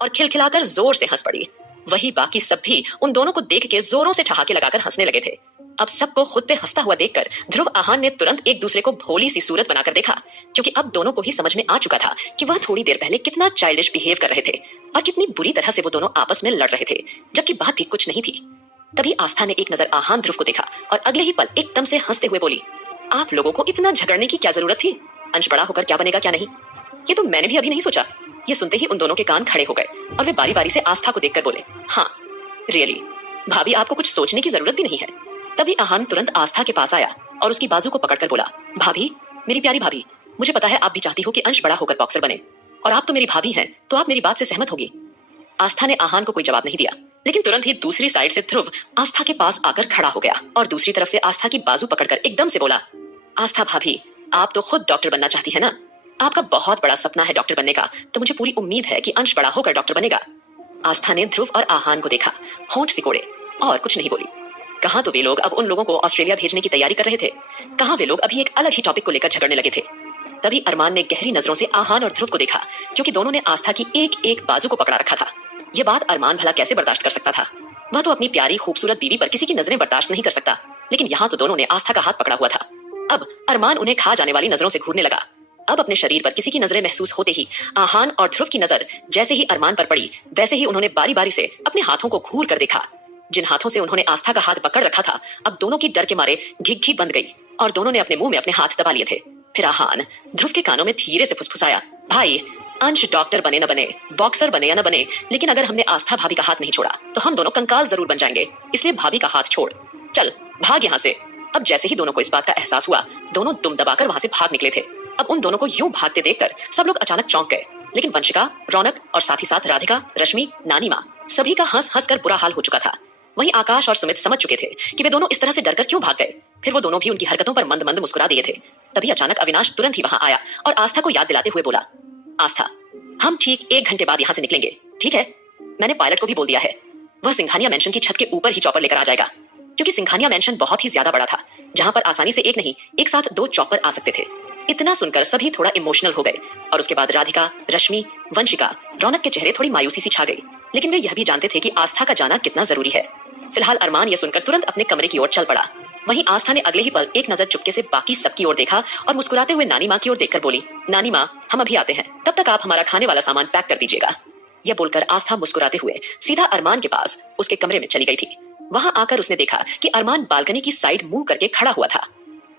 और खिलखिलाकर जोर से हंस पड़ी। वही बाकी सब भी उन दोनों को देख के जोरों से ठहाके लगाकर हंसने लगे थे। अब सबको खुद पे हंसता हुआ देखकर ध्रुव आहान ने तुरंत एक दूसरे को भोली सी सूरत बनाकर देखा, क्योंकि अब दोनों को ही समझ में आ चुका था कि वह थोड़ी देर पहले कितना चाइल्डिश बिहेव कर रहे थे और कितनी बुरी तरह से वो दोनों आपस में लड़ रहे थे, जबकि बात भी कुछ नहीं थी। तभी आस्था ने एक नजर आहान ध्रुव को देखा और अगले ही पल एकदम से हंसते हुए बोली, आप लोगों को इतना झगड़ने की क्या जरूरत थी? अंश बड़ा होकर क्या बनेगा क्या नहीं, ये तो मैंने भी अभी नहीं सोचा। ये सुनते ही उन दोनों के कान खड़े हो गए और वे बारी बारी से आस्था को देखकर बोले, हाँ रियली भाभी, आपको कुछ सोचने की जरूरत भी नहीं है। तभी आहान तुरंत आस्था के पास आया और उसकी बाजू को पकड़कर बोला, भाभी, मेरी प्यारी भाभी, मुझे पता है आप भी चाहती हो कि अंश बड़ा होकर बॉक्सर बने, और आप तो मेरी भाभी हैं, तो आप मेरी बात से सहमत होगी। आस्था ने आहान को कोई जवाब नहीं दिया, लेकिन तुरंत ही दूसरी साइड से ध्रुव आस्था के पास आकर खड़ा हो गया और दूसरी तरफ से आस्था की बाजू पकड़कर एकदम से बोला, आस्था भाभी, आप तो खुद डॉक्टर बनना चाहती है ना? आपका बहुत बड़ा सपना है डॉक्टर बनने का, तो मुझे पूरी उम्मीद है कि अंश बड़ा होकर डॉक्टर बनेगा। आस्था ने ध्रुव और आहान को देखा, होंठ सिकोड़े और कुछ नहीं बोली। कहां तो वे लोग अब उन लोगों को ऑस्ट्रेलिया भेजने की तैयारी कर रहे थे, कहां वे लोग अभी एक अलग ही टॉपिक को लेकर झगड़ने लगे थे। तभी अरमान ने गहरी नजरों से आहान और ध्रुव को देखा, क्योंकि दोनों ने आस्था की एक एक बाजू को पकड़ा रखा था। यह बात अरमान भला कैसे बर्दाश्त कर सकता था? वह तो अपनी प्यारी खूबसूरत बीवी पर किसी की नजरें बर्दाश्त नहीं कर सकता, लेकिन यहाँ तो दोनों ने आस्था का हाथ पकड़ा हुआ था। अब अरमान उन्हें खा जाने वाली नजरों से घूरने लगा। अब अपने शरीर पर किसी की नजरें महसूस होते ही आहान और ध्रुव की नजर जैसे ही अरमान पर पड़ी, वैसे ही उन्होंने बारी बारी से अपने हाथों को घूर कर देखा। जिन हाथों से उन्होंने आस्था का हाथ पकड़ रखा था, अब दोनों की डर के मारे घिघी बंद गई और दोनों ने अपने मुंह में अपने हाथ दबा लिए थे। फिर आहान ध्रुव के कानों में धीरे से फुसफुसाया, भाई, अंश डॉक्टर बने न बने, बॉक्सर बने या न बने, लेकिन अगर हमने आस्था भाभी का हाथ नहीं छोड़ा तो हम दोनों कंकाल जरूर बन जाएंगे, इसलिए भाभी का हाथ छोड़, चल भाग यहाँ से। अब जैसे ही दोनों को इस बात का एहसास हुआ, दोनों दुम दबाकर वहां से भाग निकले थे। अब उन दोनों को यूं भागते देखकर सब लोग अचानक चौंक गए, लेकिन वंशिका, रौनक और साथ ही साथ राधिका, रश्मि, नानी माँ, सभी का हंस हंस कर बुरा हाल हो चुका था। वहीं आकाश और सुमित समझ चुके थे कि वे दोनों इस तरह से डरकर क्यों भाग गए। फिर वो दोनों भी उनकी हरकतों पर मंद मंद मुस्कुरा दिए थे। तभी अचानक अविनाश तुरंत ही वहां आया और आस्था को याद दिलाते हुए बोला, आस्था, हम ठीक 1 घंटे बाद यहाँ से निकलेंगे, ठीक है? मैंने पायलट को भी बोल दिया है, वह सिंघानिया मेंशन की छत के ऊपर ही चॉपर लेकर आ जाएगा, क्योंकि सिंघानिया मेंशन बहुत ही ज्यादा बड़ा था, जहां पर आसानी से एक नहीं, एक साथ 2 चॉपर आ सकते थे। इतना सुनकर सभी थोड़ा इमोशनल हो गए और उसके बाद राधिका, रश्मि, वंशिका, रौनक के चेहरे थोड़ी मायूसी सी छा गई, लेकिन वे यह भी जानते थे कि आस्था का जाना कितना जरूरी है। फिलहाल अरमान यह सुनकर तुरंत अपने कमरे की ओर चल पड़ा। वहीं आस्था ने अगले ही पल एक नजर चुपके से बाकी सबकी ओर देखा और मुस्कुराते हुए नानी माँ की ओर देखकर बोली, नानी माँ, हम अभी आते हैं, तब तक आप हमारा खाने वाला सामान पैक कर दीजिएगा। यह बोलकर आस्था मुस्कुराते हुए सीधा अरमान के पास उसके कमरे में चली गई थी। वहां आकर उसने देखा कि अरमान बालकनी की साइड मुंह करके खड़ा हुआ था।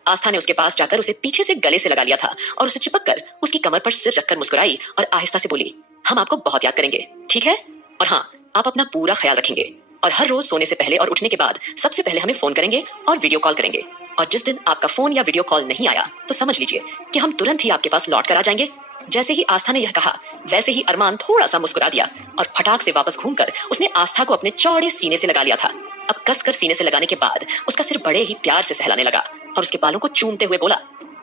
आस्था ने उसके पास जाकर उसे पीछे से गले से लगा लिया था और उसे चिपक कर उसकी कमर पर सिर रखकर मुस्कुराई और आहिस्ता से बोली, हम आपको बहुत याद करेंगे, ठीक है? और हाँ, आप अपना पूरा ख्याल रखेंगे और हर रोज सोने से पहले और उठने के बाद सबसे पहले हमें फोन करेंगे और वीडियो कॉल करेंगे, और जिस दिन आपका फोन या वीडियो कॉल नहीं आया तो समझ लीजिए कि हम तुरंत ही आपके पास लौट कर आ जाएंगे। जैसे ही आस्था ने यह कहा, वैसे ही अरमान थोड़ा सा मुस्कुरा दिया और फटाक से वापस घूमकर उसने आस्था को अपने चौड़े सीने से लगा लिया था। अब कसकर सीने से लगाने के बाद उसका सिर बड़े ही प्यार से सहलाने लगा और उसके बालों को चूमते हुए बोला,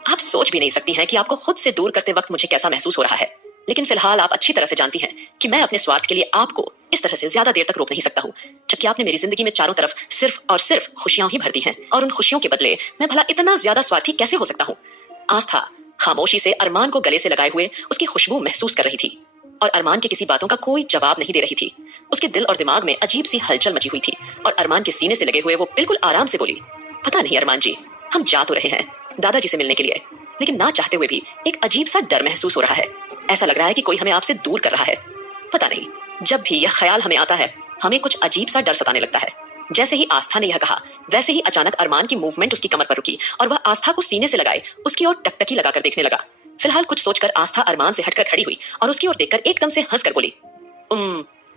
आप सोच भी नहीं सकती हैं कि आपको खुद से दूर करते वक्त मुझे कैसा महसूस हो रहा है, लेकिन फिलहाल आप अच्छी तरह से जानती हैं कि मैं अपने स्वार्थ के लिए आपको इस तरह से ज्यादा देर तक रोक नहीं सकता हूँ, जबकि आपने मेरी जिंदगी में चारों तरफ सिर्फ और सिर्फ खुशियां ही भर दी हैं, और उन खुशियों के बदले मैं भला इतना ज्यादा स्वार्थी कैसे हो सकता हूँ? आस्था खामोशी से अरमान को गले से लगाए हुए उसकी खुशबू महसूस कर रही थी और अरमान की किसी बातों का कोई जवाब नहीं दे रही थी। उसके दिल और दिमाग में अजीब सी हलचल मची हुई थी और अरमान के सीने से लगे हुए वो बिल्कुल आराम से बोली, पता नहीं अरमान जी, हम जा तो रहे हैं दादाजी से मिलने के लिए, लेकिन ना चाहते हुए भी एक अजीब सा डर महसूस हो रहा है। ऐसा लग रहा है कि कोई हमें आपसे दूर कर रहा है। पता नहीं, जब भी यह ख्याल हमें आता है हमें कुछ अजीब सा डर सताने लगता है। जैसे ही आस्था ने यह कहा, वैसे ही अचानक अरमान की मूवमेंट उसकी कमर पर रुकी और वह आस्था को सीने से लगाए उसकी ओर टकटकी लगाकर देखने लगा। फिलहाल कुछ सोचकर आस्था अरमान से हटकर खड़ी हुई और उसकी ओर देखकर एकदम से हंसकर बोली,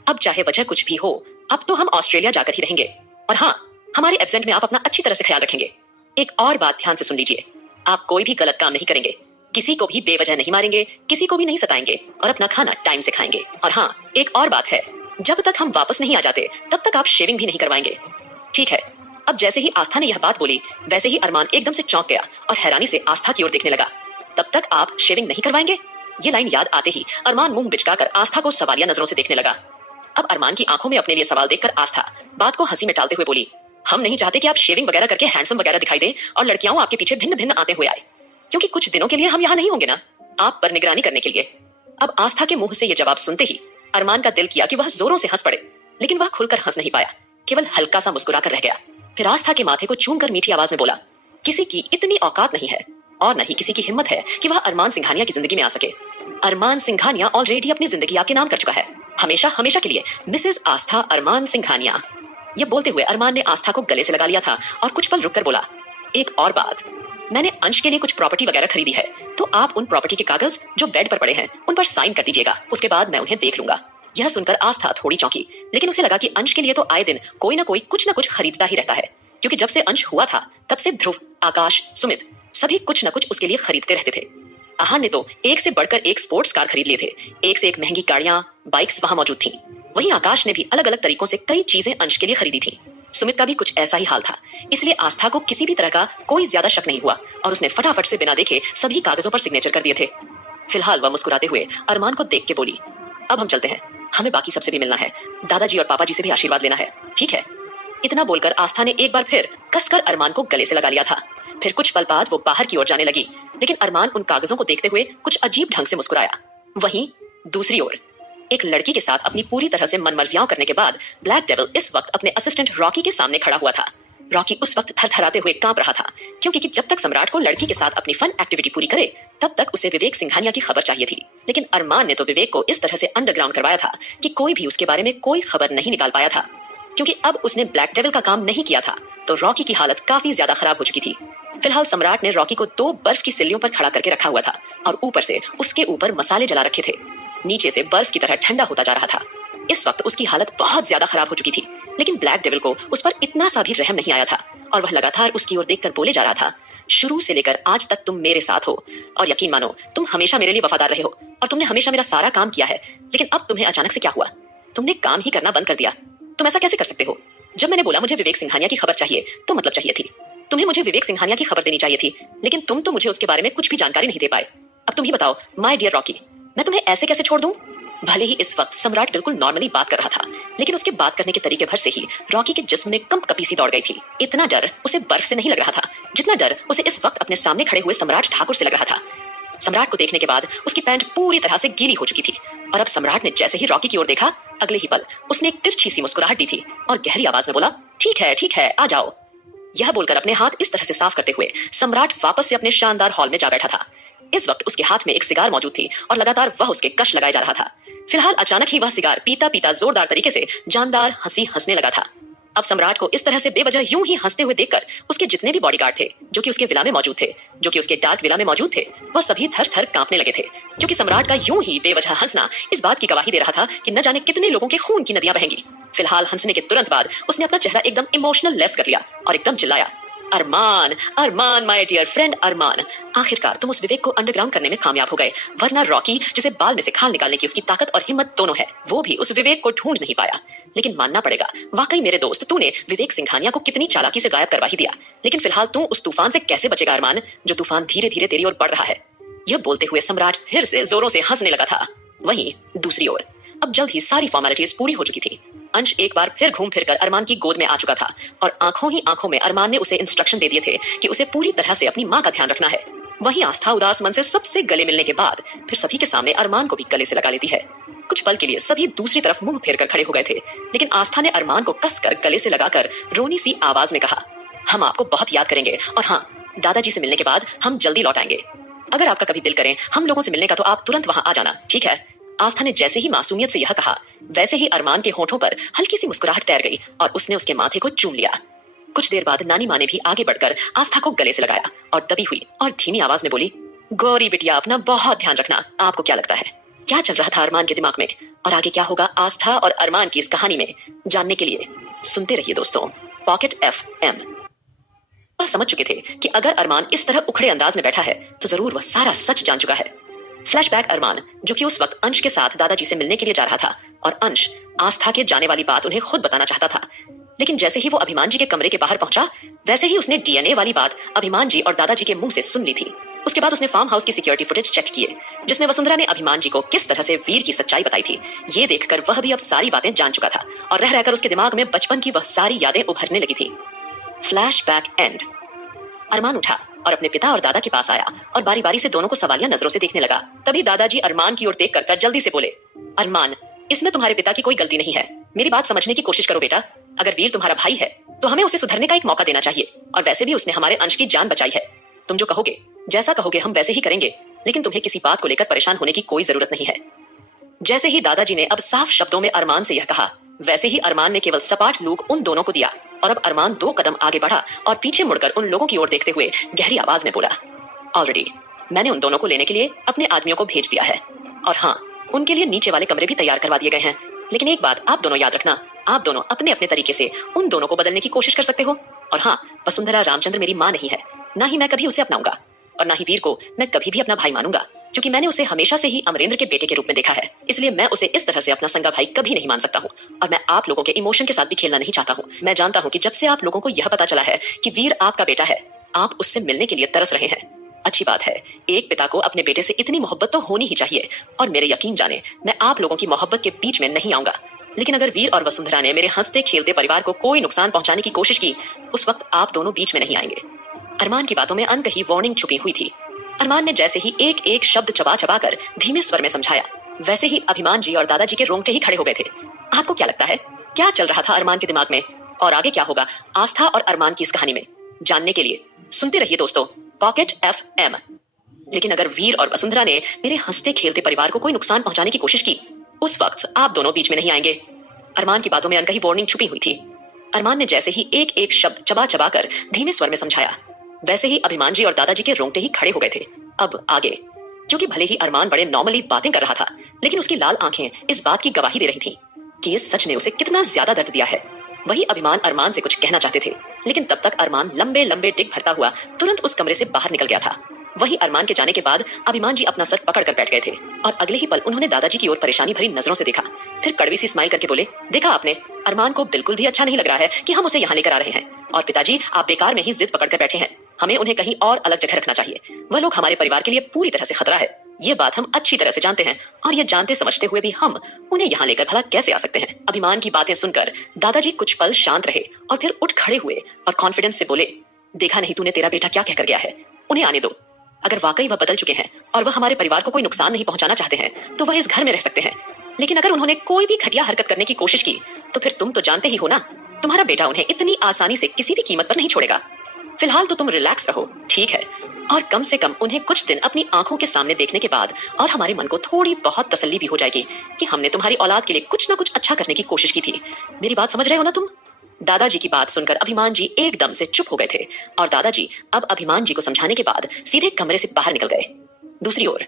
अब चाहे वजह कुछ भी हो, अब तो हम ऑस्ट्रेलिया जाकर ही रहेंगे, और हाँ, हमारे एब्सेंट में आप अपना अच्छी तरह से ख्याल रखेंगे। एक और बात ध्यान से सुन लीजिए, आप कोई भी गलत काम नहीं करेंगे, किसी को भी बेवजह नहीं मारेंगे, किसी को भी नहीं सताएंगे और अपना खाना टाइम से खाएंगे। और हाँ, एक और बात है, जब तक हम वापस नहीं आ जाते तब तक आप शेविंग भी नहीं करवाएंगे, ठीक है? अब जैसे ही आस्था ने यह बात बोली, वैसे ही अरमान एकदम से चौंक गया और हैरानी से आस्था की ओर देखने लगा। तब तक आप शेविंग नहीं करवाएंगे? ये लाइन याद आते ही अरमान मुंह बिचकाकर आस्था को सवालिया नजरों से देखने लगा। अब अरमान की आंखों में अपने लिए सवाल देखकर आस्था बात को हंसी में टालते हुए बोली, हम नहीं चाहते कि आप शेविंग वगैरह करके हैंडसम वगैरह दिखाई दे और लड़कियां आपके पीछे भिन्न भिन्न आते हुए आए, क्योंकि कुछ दिनों के लिए हम यहाँ नहीं होंगे ना, आप पर निगरानी करने के लिए। अब आस्था के मुंह से यह जवाब सुनते ही अरमान का दिल किया कि वह जोरों से हंस पड़े, लेकिन वह खुलकर हंस नहीं पाया, केवल हल्का सा मुस्कुराकर रह गया। फिर आस्था के माथे को चूमकर मीठी आवाज में बोला, किसी की इतनी औकात नहीं है और न ही किसी की हिम्मत है कि वह अरमान सिंघानिया की जिंदगी में आ सके। अरमान सिंघानिया ऑलरेडी अपनी जिंदगी आपके नाम कर चुका है, हमेशा हमेशा के लिए मिसेस आस्था अरमान सिंघानिया। यह बोलते हुए अरमान ने आस्था को गले से लगा लिया था और कुछ पल रुककर बोला, एक और बात, मैंने अंश के लिए कुछ प्रॉपर्टी वगैरह खरीदी है, तो आप उन प्रॉपर्टी के कागज जो बेड पर पड़े हैं उन पर साइन कर दीजिएगा, उसके बाद मैं उन्हें देख लूंगा। यह सुनकर आस्था थोड़ी चौंकी, लेकिन उसे लगा कि अंश के लिए तो आए दिन कोई ना कोई कुछ ना कुछ खरीदता ही रहता है, क्योंकि जब से अंश हुआ था तब से ध्रुव, आकाश, सुमित सभी कुछ न कुछ उसके लिए खरीदते रहते थे। आहान ने तो एक से बढ़कर एक स्पोर्ट्स कार खरीद लिए थे, एक से एक महंगी गाड़ियां, बाइक्स वहां मौजूद थीं। वहीं आकाश ने भी अलग अलग तरीकों से कई चीजें अंश के लिए खरीदी थी। सुमित का भी कुछ ऐसा ही हाल था, इसलिए आस्था को किसी भी तरह का कोई ज्यादा शक नहीं हुआ और उसने फटाफट से बिना देखे सभी कागजों पर सिग्नेचर कर दिए थे। फिलहाल वह मुस्कुराते हुए अरमान को देख के बोली, अब हम चलते हैं, हमें बाकी सबसे भी मिलना है, दादाजी और पापा जी से भी आशीर्वाद लेना है, ठीक है? इतना बोलकर आस्था ने एक बार फिर कसकर अरमान को गले से लगा लिया था। फिर कुछ पल बाद वो बाहर की ओर जाने लगी, लेकिन अरमान उन कागजों को देखते हुए कुछ अजीब ढंग से मुस्कुराया। वहीं दूसरी ओर एक लड़की के साथ अपनी पूरी तरह से मनमर्जियां करने के बाद ब्लैक डेविल इस वक्त अपने असिस्टेंट रॉकी के सामने खड़ा हुआ था। रॉकी उस वक्त थरथराते हुए कांप रहा था, क्योंकि जब तक सम्राट को लड़की के साथ अपनी फन एक्टिविटी पूरी करे तब तक उसे विवेक सिंघानिया की खबर चाहिए थी। लेकिन अरमान ने तो विवेक को इस तरह से अंडरग्राउंड करवाया था कि कोई भी उसके बारे में कोई खबर नहीं निकाल पाया था। क्योंकि अब उसने ब्लैक डेविल का काम नहीं किया था तो रॉकी की हालत काफी ज्यादा खराब हो चुकी थी। फिलहाल सम्राट ने रॉकी को 2 बर्फ की सिल्लियों पर खड़ा करके रखा हुआ था और ऊपर से उसके ऊपर मसाले जला रखे थे। नीचे से बर्फ की तरह ठंडा होता जा रहा था। इस वक्त उसकी हालत बहुत ज्यादा खराब हो चुकी थी, लेकिन ब्लैक डेविल को उस पर इतना सा भी रहम नहीं आया था और वह लगातार उसकी ओर देखकर बोले जा रहा था, शुरू से लेकर आज तक तुम मेरे साथ हो और यकीन मानो तुम हमेशा मेरे लिए वफादार रहे हो और तुमने हमेशा मेरा सारा काम किया है, लेकिन अब तुम्हें अचानक से क्या हुआ? तुमने काम ही करना बंद कर दिया। तुम ऐसा कैसे कर सकते हो? जब मैंने बोला मुझे विवेक सिंघानिया की खबर चाहिए तो मतलब चाहिए थी, तुम्हें मुझे विवेक सिंघानिया की खबर देनी चाहिए थी, लेकिन तुम तो मुझे उसके बारे में कुछ भी जानकारी नहीं दे पाए। अब तुम ही बताओ माय डियर रॉकी, मैं तुम्हें ऐसे कैसे छोड़ दूं? भले ही इस वक्त सम्राट बिल्कुल नॉर्मली बात कर रहा था, लेकिन उसके बात करने के तरीके भर से ही रॉकी के जिस्म में कंपकपी सी दौड़ गई थी। इतना डर उसे बर्फ से नहीं लग रहा था जितना डर उसे इस वक्त अपने सामने खड़े हुए सम्राट ठाकुर से लग रहा था। सम्राट को देखने के बाद उसकी पैंट पूरी तरह से गीली हो चुकी थी और अब सम्राट ने जैसे ही रॉकी की ओर देखा, अगले ही पल उसने एक तिरछी सी मुस्कुराहट दी थी और गहरी आवाज में बोला, ठीक है, आ जाओ। यह बोलकर अपने हाथ इस तरह से साफ करते हुए सम्राट वापस से अपने शानदार हॉल में जा बैठा था। इस वक्त उसके हाथ में एक सिगार मौजूद थी और लगातार वह उसके कश लगाए जा रहा था। फिलहाल अचानक ही वह सिगार पीता पीता जोरदार तरीके से जानदार हंसी हंसने लगा था। अब सम्राट को इस तरह से बेवजह यूं ही हंसते हुए देखकर उसके जितने भी बॉडीगार्ड थे जो कि उसके विला में मौजूद थे, जो कि उसके डार्क विला में मौजूद थे, वह सभी थर थर कांपने लगे थे, क्योंकि सम्राट का यूं ही बेवजह हंसना इस बात की गवाही दे रहा था कि न जाने कितने लोगों के खून की नदियां बहेंगी। फिलहाल हंसने के तुरंत बाद उसने अपना चेहरा एकदम इमोशनल लेस कर लिया और एकदम चिल्लाया, अरमान, अरमान माय डियर फ्रेंड अरमान, आखिरकार तुम उस विवेक को अंडरग्राउंड करने में कामयाब हो गए, वरना रॉकी जिसे बाल में से खाल निकालने की उसकी ताकत और हिम्मत दोनों है, वो भी उस विवेक को ढूंढ नहीं पाया। लेकिन मानना पड़ेगा, वाकई मेरे दोस्त, तूने विवेक सिंघानिया को कितनी चालाकी से गायब करवा ही दिया। लेकिन फिलहाल तू उस तूफान से कैसे बचेगा अरमान, जो तूफान धीरे धीरे तेरी ओर बढ़ रहा है। यह बोलते हुए सम्राट फिर से जोरों से हंसने लगा था। वहीं दूसरी ओर अब जल्द ही सारी फॉर्मेलिटीज पूरी हो चुकी थी। अंश एक बार फिर घूम फिरकर अरमान की गोद में आ चुका था और आंखों ही आंखों में अरमान ने उसे इंस्ट्रक्शन दे दिए थे कि उसे पूरी तरह से अपनी माँ का ध्यान रखना है। वहीं आस्था उदास मन से सबसे गले मिलने के बाद फिर सभी के सामने अरमान को भी गले से लगा लेती है। कुछ पल के लिए सभी दूसरी तरफ मुंह फेर कर खड़े हो गए थे, लेकिन आस्था ने अरमान को कसकर गले से लगाकर रोनी सी आवाज में कहा, हम आपको बहुत याद करेंगे और हाँ, दादाजी से मिलने के बाद हम जल्दी लौट आएंगे। अगर आपका कभी दिल करे हम लोगों से मिलने का तो आप तुरंत वहां आ जाना, ठीक है? आस्था ने जैसे ही मासूमियत से यह कहा, वैसे ही अरमान के होठों पर हल्की सी मुस्कुराहट तैर गई और उसने उसके माथे को चूम लिया। कुछ देर बाद नानी माँ ने भी आगे बढ़कर आस्था को गले से लगाया और दबी हुई और धीमी आवाज में बोली, गौरी बिटिया, अपना बहुत ध्यान रखना। आपको क्या लगता है क्या चल रहा था अरमान के दिमाग में और आगे क्या होगा आस्था और अरमान की इस कहानी में, जानने के लिए सुनते रहिए दोस्तों पॉकेट FM। वह समझ चुके थे कि अगर अरमान इस तरह उखड़े अंदाज में बैठा है तो जरूर वह सारा सच जान चुका है। फ्लैशबैक अरमान, जो कि उस वक्त अंश के साथ दादाजी से मिलने के लिए जा रहा था और अंश आस्था के जाने वाली बात उन्हें खुद बताना चाहता था, लेकिन जैसे ही वो अभिमान जी के कमरे के बाहर पहुंचा वैसे ही उसने DNA वाली बात अभिमान जी और दादाजी के मुंह से सुन ली थी। उसके बाद उसने फार्म हाउस की सिक्योरिटी फुटेज चेक किए जिसमें वसुंधरा ने अभिमान जी को किस तरह से वीर की सच्चाई बताई थी। ये देखकर वह भी अब सारी बातें जान चुका था और रह रहकर उसके दिमाग में बचपन की वह सारी यादें उभरने लगी थी। Flashback and. अरमान उठा और अपने पिता और दादा के पास आया और बारी बारी से दोनों को सवालिया नजरों से देखने लगा। तभी दादाजी अरमान की ओर देखकर जल्दी से बोले, अरमान, इसमें तुम्हारे पिता की कोई गलती नहीं है। मेरी बात समझने की कोशिश करो बेटा। अगर वीर तुम्हारा भाई है तो हमें उसे सुधरने का एक मौका देना चाहिए, और वैसे भी उसने हमारे अंश की जान बचाई है। तुम जो कहोगे, जैसा कहोगे हम वैसे ही करेंगे, लेकिन तुम्हें किसी बात को लेकर परेशान होने की कोई जरूरत नहीं है। जैसे ही दादाजी ने अब साफ शब्दों में अरमान से यह कहा, वैसे ही अरमान ने केवल सपाट लूक उन दोनों को दिया, और अब अरमान 2 कदम आगे बढ़ा और पीछे मुड़कर उन लोगों की ओर देखते हुए गहरी आवाज में बोला, ऑलरेडी मैंने उन दोनों को लेने के लिए अपने आदमियों को भेज दिया है, और हाँ, उनके लिए नीचे वाले कमरे भी तैयार करवा दिए गए हैं। लेकिन एक बात आप दोनों याद रखना, आप दोनों अपने अपने तरीके से उन दोनों को बदलने की कोशिश कर सकते हो। और हाँ, वसुंधरा रामचंद्र मेरी माँ नहीं है, ना ही मैं कभी उसे अपनाऊंगा, और ना ही वीर को मैं कभी भी अपना भाई मानूंगा, क्योंकि मैंने उसे हमेशा से ही अमरेंद्र के बेटे के रूप में देखा है। इसलिए मैं उसे इस तरह से अपना संगा भाई कभी नहीं मान सकता हूँ, और मैं आप लोगों के इमोशन के साथ भी खेलना नहीं चाहता हूँ। मैं जानता हूँ कि जब से आप लोगों को यह पता चला है कि वीर आपका बेटा है, आप उससे मिलने के लिए तरस रहे हैं। अच्छी बात है, एक पिता को अपने बेटे से इतनी मोहब्बत तो होनी ही चाहिए, और मेरे यकीन जाने मैं आप लोगों की मोहब्बत के बीच में नहीं आऊंगा। लेकिन अगर वीर और वसुंधरा ने मेरे हंसते खेलते परिवार को कोई नुकसान पहुंचाने की कोशिश की, उस वक्त आप दोनों बीच में नहीं आएंगे। अरमान की बातों में अनकही वार्निंग छुपी हुई थी। अरमान ने जैसे ही एक एक शब्द चबा चबा कर धीमे स्वर में समझाया, वैसे ही अभिमान जी और दादाजी के रोंगटे ही खड़े हो गए थे। आपको क्या लगता है, क्या चल रहा था अरमान के दिमाग में, और आगे क्या होगा आस्था और अरमान की इस कहानी में, जानने के लिए सुनते रहिए दोस्तों पॉकेट FM। लेकिन अगर वीर और वसुंधरा ने मेरे हंसते खेलते परिवार को कोई नुकसान पहुंचाने की कोशिश की, उस वक्त आप दोनों बीच में नहीं आएंगे। अरमान की बातों में अनकही वार्निंग छुपी हुई थी। अरमान ने जैसे ही एक एक शब्द चबा चबा कर धीमे स्वर में समझाया, वैसे ही अभिमान जी और दादाजी के रोंगटे ही खड़े हो गए थे। अब आगे, क्योंकि भले ही अरमान बड़े नॉर्मली बातें कर रहा था, लेकिन उसकी लाल आंखें इस बात की गवाही दे रही थी कि इस सच ने उसे कितना ज्यादा दर्द दिया है। वही अभिमान अरमान से कुछ कहना चाहते थे, लेकिन तब तक अरमान लंबे लंबे डिग भरता हुआ तुरंत उस कमरे से बाहर निकल गया था। वही अरमान के जाने के बाद अभिमान जी अपना सर पकड़ कर बैठ गए थे, और अगले ही पल उन्होंने दादाजी की ओर परेशानी भरी नजरों से देखा। फिर कड़वी सी स्माइल करके बोले, देखा आपने, अरमान को बिल्कुल भी अच्छा नहीं लग रहा है कि हम उसे यहाँ लेकर आ रहे हैं, और पिताजी आप बेकार में ही जिद पकड़ कर बैठे हैं। हमें उन्हें कहीं और अलग जगह रखना चाहिए। वह लोग हमारे परिवार के लिए पूरी तरह से खतरा है, ये बात हम अच्छी तरह से जानते हैं, और ये जानते समझते हुए भी हम उन्हें यहाँ लेकर भला कैसे आ सकते हैं। अभिमान की बातें सुनकर दादाजी कुछ पल शांत रहे, और फिर उठ खड़े हुए और कॉन्फिडेंस से बोले, देखा नहीं तूने तेरा बेटा क्या कहकर गया है, उन्हें आने दो। अगर वाकई वह बदल चुके हैं और वह हमारे परिवार को कोई नुकसान नहीं पहुंचाना चाहते हैं, तो वह इस घर में रह सकते हैं। लेकिन अगर उन्होंने कोई भी घटिया हरकत करने की कोशिश की, तो फिर तुम तो जानते ही हो ना, तुम्हारा बेटा उन्हें इतनी आसानी से किसी भी कीमत पर नहीं छोड़ेगा। फिलहाल तो तुम रिलैक्स रहो, ठीक है, और कम से कम उन्हें कुछ दिन अपनी आंखों के सामने देखने के बाद और हमारे मन को थोड़ी बहुत तसल्ली भी हो जाएगी कि हमने तुम्हारी औलाद के लिए कुछ ना कुछ अच्छा करने की कोशिश की थी। मेरी बात समझ रहे हो ना तुम? दादाजी की बात सुनकर अभिमान जी एकदम से चुप हो गए थे, और दादाजी अब अभिमान जी को समझाने के बाद सीधे कमरे से बाहर निकल गए। दूसरी ओर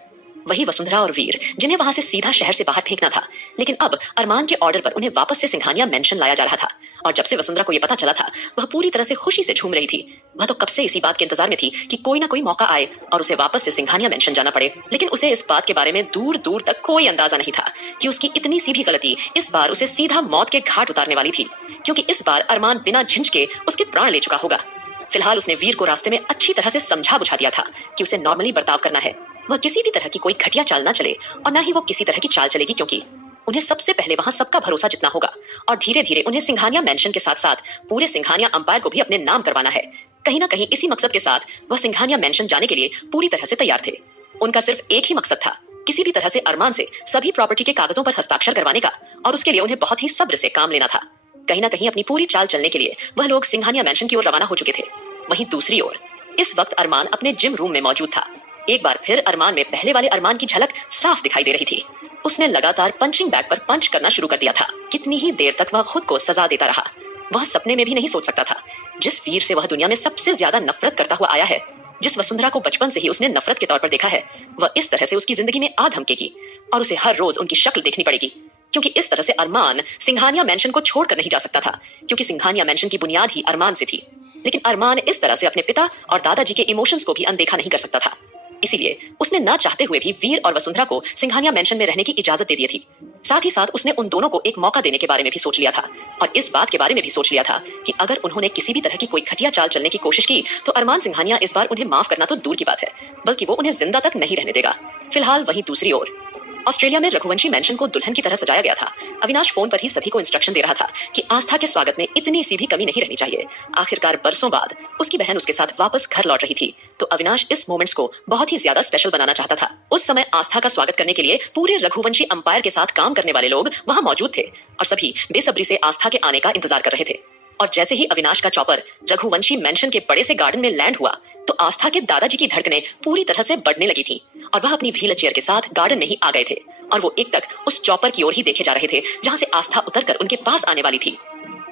वही वसुंधरा और वीर, जिन्हें वहां से सीधा शहर से बाहर फेंकना था, लेकिन अब अरमान के ऑर्डर पर उन्हें वापस से सिंघानिया मेंशन लाया जा रहा था। और जब से वसुंधरा को यह पता चला था, वह पूरी तरह से खुशी से झूम रही थी। वह तो कब से इसी बात के इंतजार में थी कि कोई ना कोई मौका आए और उसे वापस से सिंघानिया मेंशन जाना पड़े। लेकिन उसे इस बात के बारे में दूर दूर तक कोई अंदाजा नहीं था कि उसकी इतनी सी भी गलती इस बार उसे सीधा मौत के घाट उतारने वाली थी, क्योंकि इस बार अरमान बिना झिझके उसके प्राण ले चुका होगा। फिलहाल उसने वीर को रास्ते में अच्छी तरह से समझा बुझा दिया था कि उसे नॉर्मली बर्ताव करना है। वह किसी भी तरह की कोई घटिया चाल ना चले, और ना ही वो किसी तरह की चाल चलेगी, क्योंकि उन्हें सबसे पहले वहां सबका भरोसा जितना होगा, और धीरे धीरे उन्हें सिंघानिया मेंशन के साथ साथ पूरे सिंघानिया अंपायर को भी अपने नाम करवाना है। कहीं ना कहीं इसी मकसद के साथ वह सिंघानिया मेंशन जाने के लिए पूरी तरह से तैयार थे। उनका सिर्फ एक ही मकसद था, किसी भी तरह से अरमान से सभी प्रॉपर्टी के कागजों पर हस्ताक्षर करवाने का, और उसके लिए उन्हें बहुत ही सब्र से काम लेना था। कहीं ना कहीं अपनी पूरी चाल चलने के लिए वह लोग सिंघानिया मेंशन की ओर रवाना हो चुके थे। वहीं दूसरी ओर इस वक्त अरमान अपने जिम रूम में मौजूद था। एक बार फिर अरमान में पहले वाले अरमान की झलक साफ दिखाई दे रही थी। उसने लगातार पंचिंग बैग पर पंच करना शुरू कर दिया था। कितनी ही देर तक वह खुद को सजा देता रहा। वह सपने में भी नहीं सोच सकता था, जिस वीर से वह दुनिया में सबसे ज्यादा नफरत करता हुआ आया है, जिस वसुंधरा को बचपन से ही उसने नफरत के तौर पर देखा है, वह इस तरह से उसकी जिंदगी में आ धमकेगी, और उसे हर रोज उनकी शक्ल देखनी पड़ेगी। क्योंकि इस तरह से अरमान सिंघानिया मेंशन को छोड़कर नहीं जा सकता था, क्योंकि सिंघानिया मेंशन की बुनियाद ही अरमान से थी। लेकिन अरमान इस तरह से अपने पिता और दादाजी के इमोशंस को भी अनदेखा नहीं कर सकता था। इसीलिए उसने ना चाहते हुए भी वीर और वसुंधरा को सिंघानिया मेंशन में रहने की इजाजत दे दी थी। साथ ही साथ उसने उन दोनों को एक मौका देने के बारे में भी सोच लिया था, और इस बात के बारे में भी सोच लिया था कि अगर उन्होंने किसी भी तरह की कोई घटिया चाल चलने की कोशिश की, तो अरमान सिंघानिया इस बार उन्हें माफ करना तो दूर की बात है, बल्कि वो उन्हें जिंदा तक नहीं रहने देगा। फिलहाल वहीं दूसरी ओर ऑस्ट्रेलिया में रघुवंशी मैंशन को दुल्हन की तरह सजाया गया था। अविनाश फोन पर ही सभी को इंस्ट्रक्शन दे रहा था कि आस्था के स्वागत में इतनी सी भी कमी नहीं रहनी चाहिए। आखिरकार बरसों बाद उसकी बहन उसके साथ वापस घर लौट रही थी, तो अविनाश इस मोमेंट्स को बहुत ही ज्यादा स्पेशल बनाना चाहता था। उस समय आस्था का स्वागत करने के लिए पूरे रघुवंशी अंपायर के साथ काम करने वाले लोग वहां मौजूद थे और सभी बेसब्री से आस्था के आने का इंतजार कर रहे थे। और जैसे ही अविनाश का चॉपर रघुवंशी मैंशन के बड़े से गार्डन में लैंड हुआ, तो आस्था के दादाजी की धड़कनें पूरी तरह से बढ़ने लगी थी और वह अपनी व्हील चेयर के साथ गार्डन में ही आ गए थे और वो एक तक उस चॉपर की ओर ही देखे जा रहे थे जहां से आस्था उतरकर उनके पास आने वाली थी।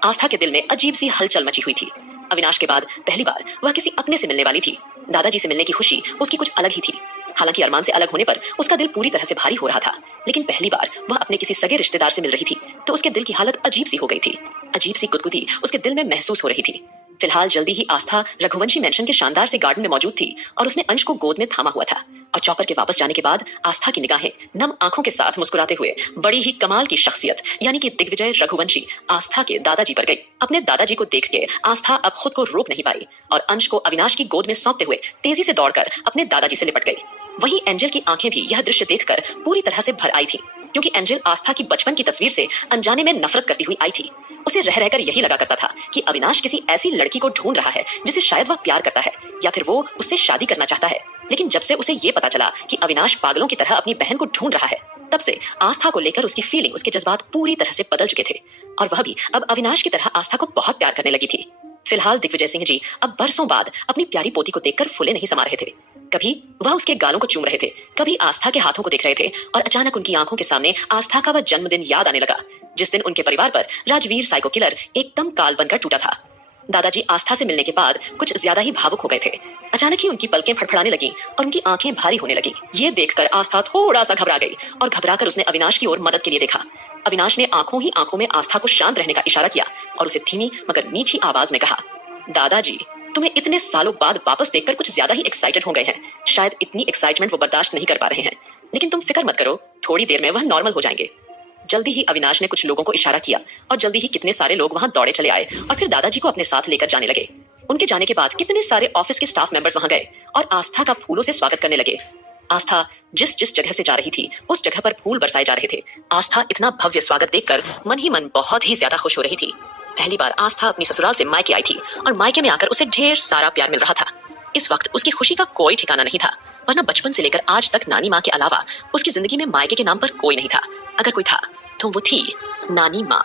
आस्था के दिल में अजीब सी हलचल मची हुई थी। अविनाश के बाद पहली बार वह किसी अपने से मिलने वाली थी। दादाजी से मिलने की खुशी उसकी कुछ अलग ही थी। हालांकि अरमान से अलग होने पर उसका दिल पूरी तरह से भारी हो रहा था, लेकिन पहली बार वह अपने किसी सगे रिश्तेदार से मिल रही थी तो उसके दिल की हालत अजीब सी हो गई थी। अजीब सी गुदगुदी उसके दिल में महसूस हो रही थी। फिलहाल जल्दी ही आस्था रघुवंशी मैंशन के शानदार से गार्डन में मौजूद थी और उसने अंश को गोद में थामा हुआ था और चौपर के वापस जाने के बाद आस्था की निगाहें नम आंखों के साथ मुस्कुराते हुए बड़ी ही कमाल की शख्सियत यानी कि दिग्विजय रघुवंशी आस्था के दादाजी पर गई। अपने दादाजी को देख के आस्था अब खुद को रोक नहीं पाई और अंश को अविनाश की गोद में सौंपते हुए तेजी से दौड़कर अपने दादाजी से लिपट गई। वहीं एंजल की आंखें भी यह दृश्य देखकर पूरी तरह से भर आई थी, क्योंकि एंजल आस्था की बचपन की तस्वीर से अनजाने में नफरत करती हुई आई थी। उसे रह रहकर यही लगा करता था कि अविनाश किसी ऐसी लड़की को ढूंढ रहा है जिसे शायद वह प्यार करता है या फिर वो उससे शादी करना चाहता है। लेकिन जब से उसे ये पता चला कि अविनाश पागलों की तरह अपनी बहन को ढूंढ रहा है, तब से आस्था को लेकर उसकी फीलिंग, उसके जज्बात पूरी तरह से बदल चुके थे और वह भी अब अविनाश की तरह आस्था को बहुत प्यार करने लगी थी। फिलहाल दिग्विजय सिंह जी अब बरसों बाद अपनी प्यारी पोती को देखकर फुले नहीं समा रहे थे। कभी वह उसके गालों को चूम रहे थे, कभी आस्था के हाथों को देख रहे थे और अचानक उनकी आंखों के सामने आस्था का वह जन्मदिन याद आने लगा जिस दिन उनके परिवार पर राजवीर साइको किलर एकदम काल बनकर टूटा था। दादाजी आस्था से मिलने के बाद कुछ ज्यादा ही भावुक हो गए थे। अचानक ही उनकी पलकें फड़फड़ाने लगी और उनकी आंखें भारी होने लगी। ये देखकर आस्था थोड़ा सा घबरा गई और घबराकर उसने अविनाश की ओर मदद के लिए देखा। अविनाश ने आंखों ही आंखों में आस्था को शांत रहने का इशारा किया और उसे धीमी मगर मीठी आवाज में कहा, दादाजी तुम्हें इतने सालों बाद वापस देखकर कुछ ज्यादा ही एक्साइटेड हो गए हैं। शायद इतनी एक्साइटमेंट वो बर्दाश्त नहीं कर पा रहे हैं, लेकिन तुम फिक्र मत करो, थोड़ी देर में वह नॉर्मल हो जाएंगे। जल्दी ही अविनाश ने कुछ लोगों को इशारा किया और जल्दी ही कितने सारे लोग वहां दौड़े चले आए और फिर दादाजी को अपने साथ लेकर जाने लगे। उनके जाने के बाद कितने सारे ऑफिस के स्टाफ मेंबर्स वहां गए और आस्था का फूलों से स्वागत करने लगे। आस्था जिस जिस जगह से जा रही थी उस जगह पर फूल बरसाए जा रहे थे। आस्था इतना भव्य स्वागत देखकर मन ही मन बहुत ही ज्यादा खुश हो रही थी। पहली बार आस्था अपनी ससुराल से मायके आई थी और मायके में आकर उसे ढेर सारा प्यार मिल रहा था। इस वक्त उसकी खुशी का कोई ठिकाना नहीं था, वरना बचपन से लेकर आज तक नानी माँ के अलावा उसकी जिंदगी में मायके के नाम पर कोई नहीं था। अगर कोई था तो वो थी नानी माँ।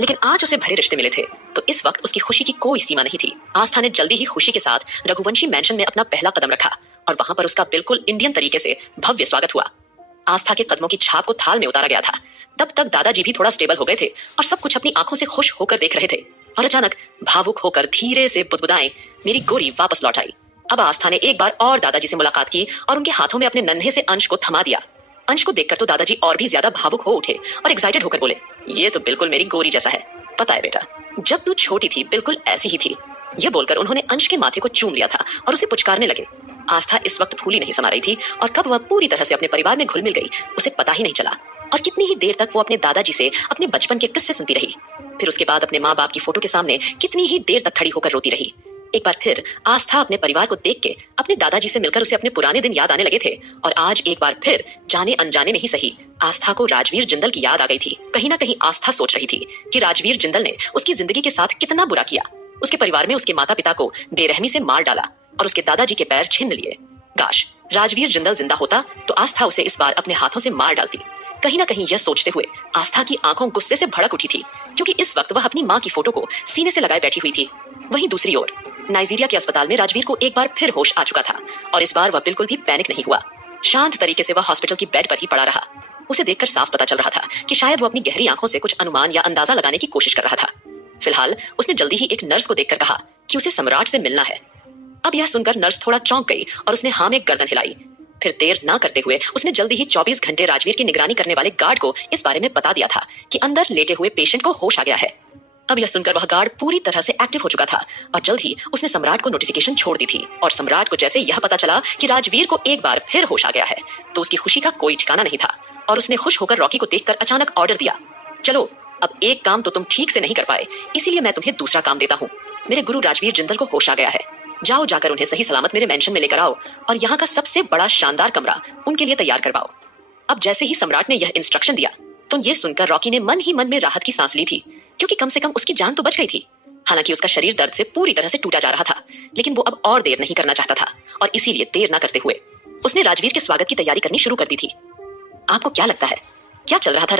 लेकिन आज उसे भरे रिश्ते मिले थे, तो इस वक्त उसकी खुशी की कोई सीमा नहीं थी। आस्था ने जल्दी ही खुशी के साथ रघुवंशी मैंशन में अपना पहला कदम रखा और वहां पर उसका बिल्कुल इंडियन तरीके से भव्य स्वागत हुआ। आस्था के कदमों की छाप को थाल में उतारा गया था। तब तक दादाजी भी थोड़ा स्टेबल हो गए थे और सब कुछ अपनी आंखों से खुश होकर देख रहे थे और अचानक भावुक होकर धीरे से बुदबुदाएं मेरी गोरी वापस लौट आई। अब आस्था ने एक बार और दादाजी से मुलाकात की और उनके हाथों में अपने नन्हे से अंश को थमा दिया। अंश को देखकर तो दादाजी और भी ज्यादा भावुक हो उठे और एक्साइटेड होकर बोले, ये तो बिल्कुल मेरी गोरी जैसा है। पता है बेटा, जब तू छोटी थी बिल्कुल ऐसी ही थी। यह बोलकर उन्होंने अंश के माथे को चूम लिया था और उसे पुचकारने लगे। आस्था इस वक्त फूली नहीं समा रही थी और कब वह पूरी तरह से अपने परिवार में घुल मिल गई उसे पता ही नहीं चला। और कितनी ही देर तक वो अपने दादाजी से अपने बचपन के किस्से सुनती रही। फिर उसके बाद अपने माँ बाप की फोटो के सामने कितनी ही देर तक खड़ी होकर रोती रही। एक बार फिर आस्था अपने परिवार को देख के अपने दादाजी से मिलकर उसे अपने पुराने दिन याद आने लगे थे और आज एक बार फिर जाने अनजाने में ही सही आस्था को राजवीर जिंदल की याद आ गई थी। कहीं ना कहीं आस्था सोच रही थी कि राजवीर जिंदल ने उसकी जिंदगी के साथ कितना बुरा किया। उसके परिवार में उसके माता पिता को बेरहमी से मार डाला और उसके दादाजी के पैर छीन लिए। काश राजवीर जिंदल जिंदा होता तो आस्था उसे इस बार अपने हाथों से मार डालती। कहीं ना कहीं यह सोचते हुए आस्था की आंखों गुस्से से भड़क उठी थी, क्योंकि इस वक्त वह अपनी माँ की फोटो को सीने से लगाए बैठी हुई थी। वहीं दूसरी ओर नाइजीरिया के अस्पताल में राजवीर को एक बार फिर होश आ चुका था और इस बार वह बिल्कुल भी पैनिक नहीं हुआ। शांत तरीके से वह हॉस्पिटल की बेड पर ही पड़ा रहा। उसे देखकर साफ पता चल रहा था कि शायद वो अपनी गहरी आंखों से कुछ अनुमान या अंदाजा लगाने की कोशिश कर रहा था। फिलहाल उसने जल्दी ही एक नर्स को देखकर कहा कि उसे सम्राट से मिलना है। अब यह सुनकर नर्स थोड़ा चौंक गई और उसने हाँ में गर्दन हिलाई। फिर देर ना करते हुए उसने जल्दी ही 24 घंटे राजवीर की निगरानी करने वाले गार्ड को इस बारे में बता दिया था कि अंदर लेटे हुए पेशेंट को होश आ गया है। अब यह सुनकर वह गार्ड पूरी तरह से एक्टिव हो चुका था और जल्द ही उसने सम्राट को नोटिफिकेशन छोड़ दी थी। और सम्राट को जैसे यह पता चला कि राजवीर को एक बार फिर होश आ गया है तो उसकी खुशी का कोई ठिकाना नहीं था और उसने खुश होकर रॉकी को देखकर अचानक ऑर्डर दिया, चलो अब एक काम तो तुम ठीक से नहीं कर पाए, इसीलिए मैं तुम्हें दूसरा काम देता हूँ। मेरे गुरु राजवीर जिंदल को होश आ गया है, जाओ जाकर उन्हें सही सलामत मेरे मेंशन में लेकर आओ और यहाँ का सबसे बड़ा शानदार कमरा उनके लिए तैयार करवाओ। अब जैसे ही सम्राट ने यह इंस्ट्रक्शन दिया तो ये सुनकर रॉकी ने मन ही मन में राहत की सांस ली थी, क्योंकि कम से कम उसकी जान तो बच गई थी। हालांकि उसका शरीर दर्द से पूरी तरह से टूटा जा रहा था, लेकिन वो अब और देर नहीं करना चाहता था और इसीलिए देर ना करते हुए उसने राजवीर के स्वागत की तैयारी करनी शुरू कर दी थी। आपको क्या लगता है क्या चल रहा था